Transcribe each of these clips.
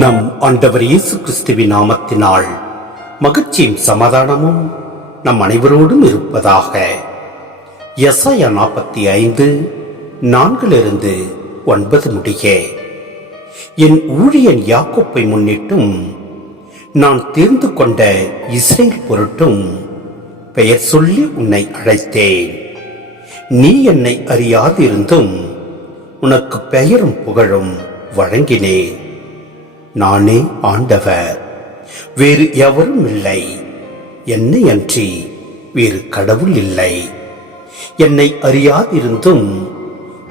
நம் ஆண்டவர் இயேசு கிறிஸ்துவின் நாமத்தினால் மகிழ்ச்சியும் சமாதானமும் நம் அனைவரோடும் இருப்பதாக. எசாயா 45:4 முடிய. என் ஊழியன் யாக்கோப்பை முன்னிட்டும் நான் தேர்ந்து கொண்ட இஸ்ரேல் பொருட்டும் பெயர் சொல்லி உன்னை அழைத்தேன். நீ என்னை அறியாதிருந்தும் உனக்கு பெயரும் புகழும் வழங்கினேன். நானே ஆண்டவர், வேறு எவரும் இல்லை. என்னை அன்றி வேறு கடவுள் இல்லை. என்னை அறியாதிருந்தும்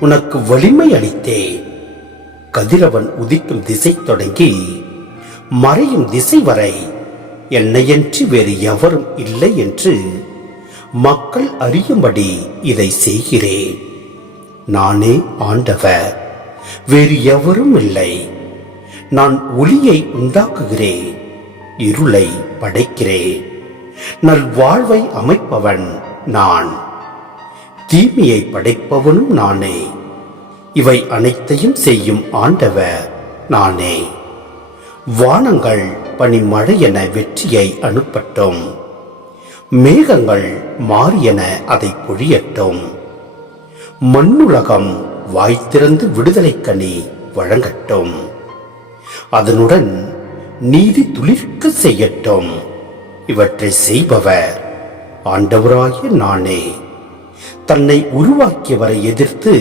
உனக்கு வலிமை அளித்தேன். கதிரவன் உதிக்கும் திசை தொடங்கி மறையும் திசை வரை என்னையன்றி வேறு எவரும் இல்லை என்று மக்கள் அறியும்படி இதை செய்கிறேன். நானே ஆண்டவர், வேறு எவரும் இல்லை. நான் ஒளியை உண்டாக்குகிறேன், இருளை படைக்கிறேன். நல்வாழ்வை அமைப்பவன் நான், தீமையை படைப்பவனும் நானே. இவை அனைத்தையும் செய்யும் ஆண்டவர் நானே. வானங்கள் பனிமழை என வெற்றியை அனுப்பட்டும், மேகங்கள் மாறியென அதை பொழியட்டும். மண்ணுலகம் வாய் திறந்து விடுதலை கனி வழங்கட்டும். அதனுடன் நீதி துளிர்க்க செய்யட்டும். இவற்றை செய்பவர் ஆண்டவராகிய நானே. தன்னை உருவாக்கியவரை எதிர்த்து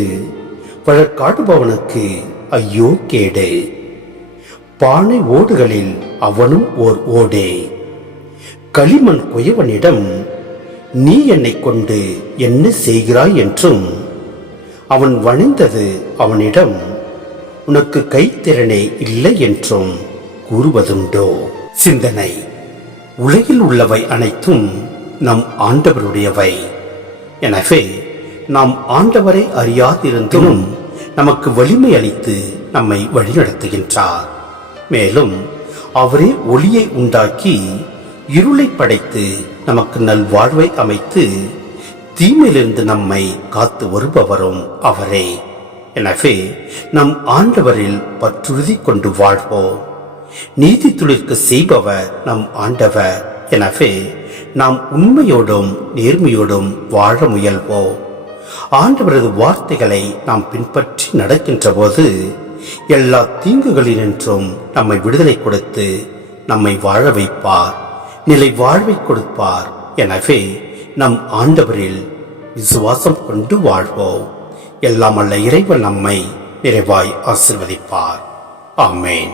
வழக்காடுபவனுக்கு ஐயோ கேடு. பானை ஓடுகளில் அவனும் ஓர் ஓடே. களிமண் குயவனிடம் நீ என்னை கொண்டு என்ன செய்கிறாய் என்றும் அவன் வணிந்தது அவனிடம் உனக்கு கைத்திறனே இல்லை என்றும் கூறுவதுண்டோ? சிந்தனை. உலகில் உள்ளவை அனைத்தும் நம் ஆண்டவருடையவை. எனவே நாம் ஆண்டவரை அறியாதிருந்தும் நமக்கு வலிமை அளித்து நம்மை வழிநடத்துகின்றார். மேலும் அவரே ஒளியை உண்டாக்கி இருளை படைத்து நமக்கு நல்வாழ்வை அமைத்து தீமையிலிருந்து நம்மை காத்து வருபவரும் அவரே. எனவே நம் ஆண்டவரில் பற்றுறுதி கொண்டு வாழ்வோம். நீதி துளிர்க்க செய்பவர் நம் ஆண்டவர். எனவே நாம் உண்மையோடும் நேர்மையோடும் வாழ முயல்வோம். ஆண்டவரது வார்த்தைகளை நாம் பின்பற்றி நடக்கின்ற போது எல்லா தீங்குகளினின்றும் நம்மை விடுதலை கொடுத்து நம்மை வாழ வைப்பார், நிலை வாழ்வை கொடுப்பார். எனவே நம் ஆண்டவரில் விசுவாசம் கொண்டு வாழ்வோம். எல்லாம் அல்ல இறைவன் நம்மை நிறைவாய் ஆசீர்வதிப்பார். ஆமென்.